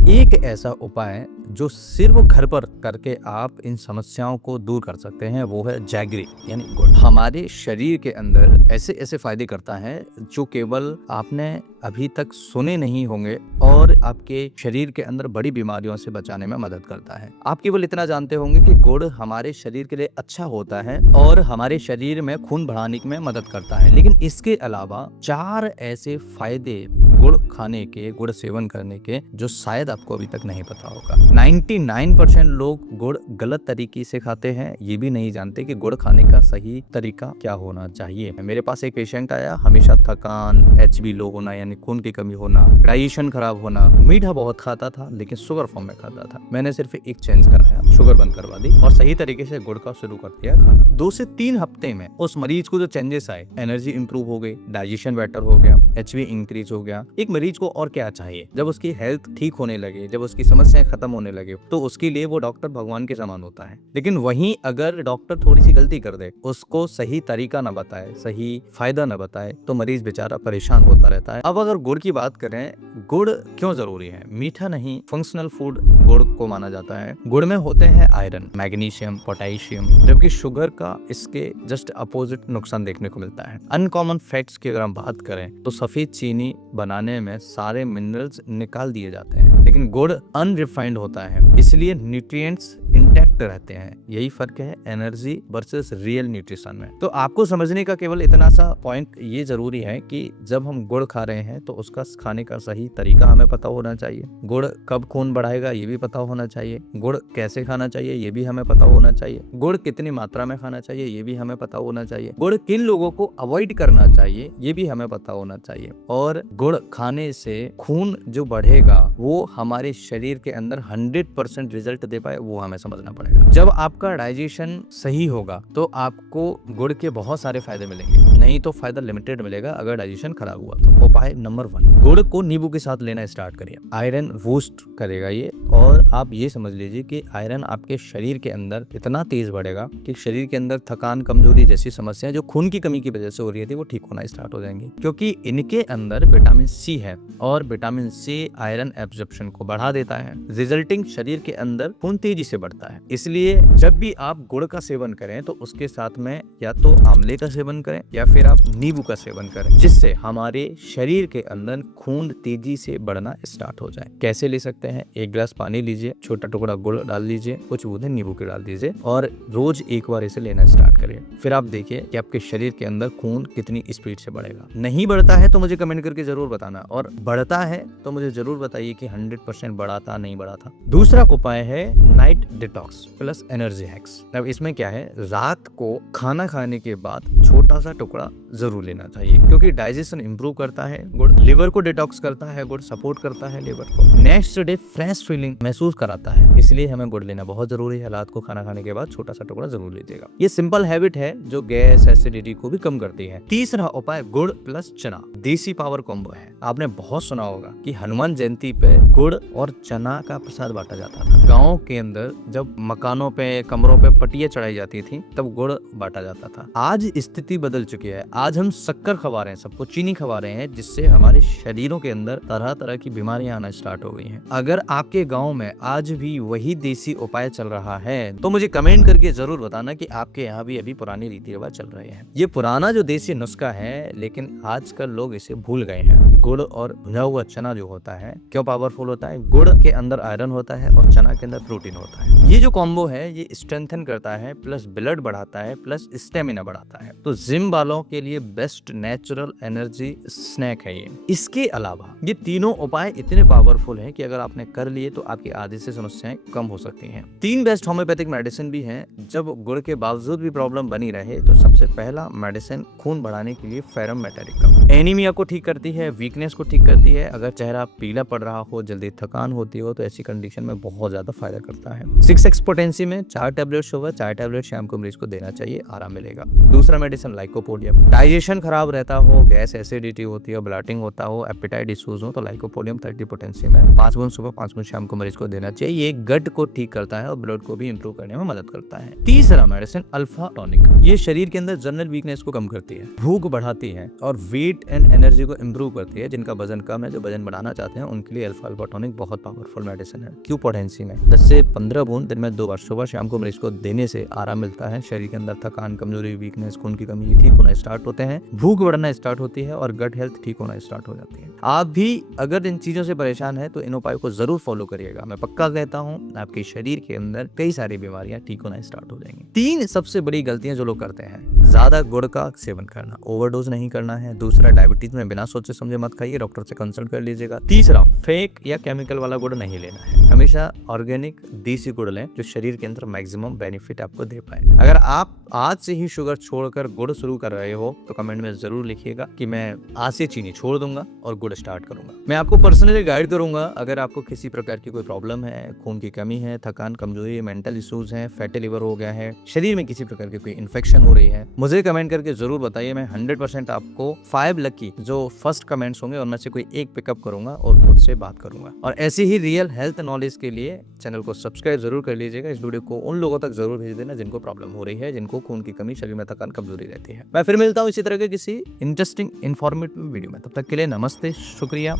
एक ऐसा उपाय जो सिर्फ घर पर करके आप इन समस्याओं को दूर कर सकते हैं वो है जैगरी यानी गुड़। हमारे शरीर के अंदर ऐसे ऐसे फायदे करता है जो केवल आपने अभी तक सुने नहीं होंगे और आपके शरीर के अंदर बड़ी बीमारियों से बचाने में मदद करता है। आप केवल इतना जानते होंगे कि गुड़ हमारे शरीर के लिए अच्छा होता है और हमारे शरीर में खून बढ़ाने में मदद करता है, लेकिन इसके अलावा 4 ऐसे फायदे गुड़ खाने के, गुड़ सेवन करने के जो शायद आपको अभी तक नहीं पता होगा। 99% लोग गुड़ गलत तरीके से खाते हैं, ये भी नहीं जानते कि गुड़ खाने का सही तरीका क्या होना चाहिए। मेरे पास एक पेशेंट आया, हमेशा थकान, HB लो होना यानी खून की कमी होना, डाइजेशन खराब होना, मीठा बहुत खाता था लेकिन शुगर फॉर्म में खाता था। मैंने सिर्फ एक चेंज कराया, शुगर बंद करवा दी और सही तरीके से गुड़ का शुरू कर दिया खाना। 2 से 3 हफ्ते में उस मरीज को जो चेंजेस आए, एनर्जी इंप्रूव हो गई, डाइजेशन बेटर हो गया, HB इंक्रीज हो गया। एक मरीज को और क्या चाहिए? जब उसकी हेल्थ ठीक होने लगे, जब उसकी समस्याएं खत्म होने लगे, तो उसके लिए वो डॉक्टर भगवान के समान होता है। लेकिन वहीं अगर डॉक्टर थोड़ी सी गलती कर दे, उसको सही तरीका न बताए, सही फायदा न बताए, तो मरीज बेचारा परेशान होता रहता है। अब अगर गुड़ की बात करें, गुड़ क्यों जरूरी है? मीठा नहीं, फंक्शनल फूड गुड़ को माना जाता है। गुड़ में होते हैं आयरन, मैग्नीशियम, पोटेशियम, जबकि शुगर का इसके जस्ट अपोजिट नुकसान देखने को मिलता है। अनकॉमन फैक्ट्स की अगर हम बात करें तो सफेद चीनी बनाने में सारे मिनरल्स निकाल दिए जाते हैं, लेकिन गुड़ अनरिफाइंड होता है, इसलिए न्यूट्रिएंट्स इंटैक्ट रहते हैं। यही फर्क है एनर्जी वर्सेस रियल न्यूट्रिशन में। तो आपको समझने का केवल इतना सा पॉइंट ये जरूरी है कि जब हम गुड़ खा रहे हैं तो उसका खाने का सही तरीका हमें पता होना चाहिए। गुड़ कब खून बढ़ाएगा ये भी पता होना चाहिए। गुड़ कैसे खाना चाहिए ये भी हमें पता होना चाहिए। गुड़ कितनी मात्रा में खाना चाहिए ये भी हमें पता होना चाहिए। गुड़ किन लोगों को अवॉइड करना चाहिए ये भी हमें पता होना चाहिए। और गुड़ खाने से खून जो बढ़ेगा वो हमारे शरीर के अंदर 100% रिजल्ट दे पाए वो हमें समझना पड़ेगा। जब आपका डाइजेशन सही होगा तो आपको गुड़ के बहुत सारे फायदे मिलेंगे, नहीं तो फायदा लिमिटेड मिलेगा अगर डाइजेशन खराब हुआ तो। उपाय नंबर 1, गुड़ को नींबू के साथ लेना स्टार्ट करिए। आयरन बूस्ट करेगा ये, और आप ये समझ लीजिए कि आयरन आपके शरीर के अंदर इतना तेज बढ़ेगा कि शरीर के अंदर थकान, कमजोरी जैसी समस्याएं जो खून की कमी की वजह से हो रही थी वो ठीक होना स्टार्ट हो जाएंगी, क्योंकि इनके अंदर विटामिन सी है और विटामिन सी आयरन एब्जॉर्प्शन को बढ़ा देता है, रिजल्टिंग शरीर के अंदर खून तेजी से बढ़ता है। इसलिए जब भी आप गुड़ का सेवन करें तो उसके साथ में या तो आंवले का सेवन करें या फिर आप नींबू का सेवन करें, जिससे हमारे शरीर के अंदर खून तेजी से बढ़ना स्टार्ट हो जाए। कैसे ले सकते हैं? 1 गिलास पानी लीजिए, छोटा टुकड़ा गुड़ डाल लीजिए, कुछ बूंदे नींबू के डाल दीजिए और रोज एक बार इसे लेना स्टार्ट करिए। फिर आप देखिए कि आपके शरीर के अंदर खून कितनी स्पीड से बढ़ेगा। नहीं बढ़ता है तो मुझे कमेंट करके जरूर बताना, और बढ़ता है तो मुझे जरूर बताइए कि 100% बढ़ा था नहीं बढ़ा था। दूसरा उपाय है night detox plus energy hacks. अब इसमें क्या है, रात को खाना खाने के बाद छोटा सा टुकड़ा जरूर लेना चाहिए, क्योंकि डाइजेशन इंप्रूव करता है गुड़, लिवर को डिटॉक्स करता है गुड़, सपोर्ट करता है लिवर को, नेक्स्ट डे फ्रेश फीलिंग महसूस कराता है। इसलिए हमें गुड़ लेना बहुत जरूरी है। रात को खाना खाने के बाद छोटा सा टुकड़ा जरूर लीजिएगा। ये सिंपल हैबिट है जो गैस, एसिडिटी को भी कम करती है। तीसरा उपाय गुड़ प्लस चना, देसी पावर कॉम्बो है। आपने बहुत सुना होगा कि हनुमान जयंती पे गुड़ और चना का प्रसाद बांटा जाता था। गाँव के अंदर जब मकानों पे, कमरों पे पट्टियां चढ़ाई जाती थी तब गुड़ बांटा जाता था। आज स्थिति बदल चुकी है। आज हम शक्कर खवा रहे हैं, सबको चीनी खवा रहे हैं, जिससे हमारे शरीरों के अंदर तरह तरह की बीमारियां आना स्टार्ट हो गई हैं। अगर आपके गांव में आज भी वही देसी उपाय चल रहा है तो मुझे कमेंट करके जरूर बताना कि आपके यहाँ भी अभी पुरानी रीति रिवाज चल रहे हैं। ये पुराना जो देसी नुस्खा है, लेकिन आजकल लोग इसे भूल गए हैं। गुड़ और भुना हुआ चना जो होता है क्यों पावरफुल होता है? गुड़ के अंदर आयरन होता है और चना के अंदर प्रोटीन होता है। ये जो कॉम्बो है ये स्ट्रेंथन करता है, प्लस ब्लड बढ़ाता है, प्लस स्टेमिना बढ़ाता है। तो जिम वालों के लिए बेस्ट नेचुरल एनर्जी स्नैक है ये। इसके अलावा ये तीनों उपाय इतने पावरफुल हैं कि अगर आपने कर लिए तो आपकी आधी से समस्याएं कम हो सकती हैं। 3 बेस्ट होम्योपैथिक मेडिसिन भी हैं। जब गुड़ के बावजूद भी प्रॉब्लम बनी रहे तो सबसे पहला मेडिसिन खून बढ़ाने के लिए फेरम मेटालिकम, एनीमिया को ठीक करती है, वीकनेस को ठीक करती है। अगर चेहरा पीला पड़ रहा हो, जल्दी थकान होती हो, तो ऐसी कंडीशन में बहुत ज्यादा फायदा करता है। 6x पोटेंसी में 4 टैबलेट सुबह, 4 टैबलेट शाम को मरीज को देना चाहिए, आराम मिलेगा। दूसरा मेडिसिन लाइकोपोडियम, डाइजेशन खराब रहता हो, गैस एसिडिटी होती है, ब्लॉटिंग होता हो, एपेटाइट इश्यूज हो, तो लाइकोपोडियम 30 पोटेंशियम है 5 गुण सुबह 5 गुण शाम को मरीज को देना चाहिए। ये गट को ठीक करता है और ब्लड को भी इंप्रूव करने में मदद करता है। तीसरा मेडिसिन अल्फा टॉनिक, ये शरीर के अंदर जनरल वीकनेस को कम करती है, भूख बढ़ाती है और वेट एंड एनर्जी को इंप्रूव करती है। जिनका वजन कम है, जो वजन बढ़ाना चाहते हैं, उनके लिए अल्फा टॉनिक बहुत पावरफुल मेडिसिन है। क्यों पोटेंशियम है 10 से 15 बूंद दिन में 2 बार सुबह शाम को मरीज को देने से आराम मिलता है। शरीर के अंदर थकान, कमजोरी, वीकनेस, खून की कमी ठीक होना स्टार्ट होते हैं, भूख बढ़ना स्टार्ट होती है और गट हेल्थ ठीक होना स्टार्ट हो जाती है। आप भी अगर इन चीजों से परेशान है तो इन उपायों को जरूर फॉलो करिएगा। मैं पक्का कहता हूँ आपके शरीर के अंदर कई सारी बीमारियां ठीक होना स्टार्ट हो जाएंगी। 3 सबसे बड़ी गलतियां जो लोग करते हैं, ज्यादा गुड़ का सेवन करना, ओवरडोज नहीं करना है। दूसरा, डायबिटीज में बिना सोचे समझे मत खाइए, डॉक्टर से कंसल्ट कर लीजिएगा। तीसरा, फेक या केमिकल वाला गुड़ नहीं लेना है, हमेशा ऑर्गेनिक देसी गुड़ लें जो शरीर के अंदर मैक्सिमम बेनिफिट आपको दे पाए। अगर आप आज से ही शुगर छोड़कर गुड़ शुरू कर रहे हो तो कमेंट में जरूर लिखिएगा कि मैं आज से चीनी छोड़ दूंगा और गुड़ स्टार्ट करूंगा। मैं आपको पर्सनली गाइड करूंगा। अगर आपको किसी प्रकार की कोई प्रॉब्लम है, खून की कमी है, थकान, कमजोरी, मेंटल इश्यूज हैं, फैटी लिवर हो गया है, शरीर में किसी प्रकार की कोई इन्फेक्शन हो रही है, मुझे कमेंट करके जरूर बताइए। मैं 100% आपको 5 लकी जो फर्स्ट कमेंट्स होंगे उनमें से कोई एक पिकअप करूंगा और मुझसे बात करूंगा। और ऐसी ही रियल हेल्थ नॉलेज के लिए चैनल को सब्सक्राइब जरूर कर लीजिएगा। इस वीडियो को उन लोगों तक जरूर भेज देना जिनको प्रॉब्लम हो रही है, जिनको खून की कमी, शरीर में थकान, कमजोरी रहती है। मैं फिर मिलता हूँ इसी तरह के किसी इंटरेस्टिंग इन्फॉर्मेटिव वीडियो में। तब तक के लिए नमस्ते, शुक्रिया।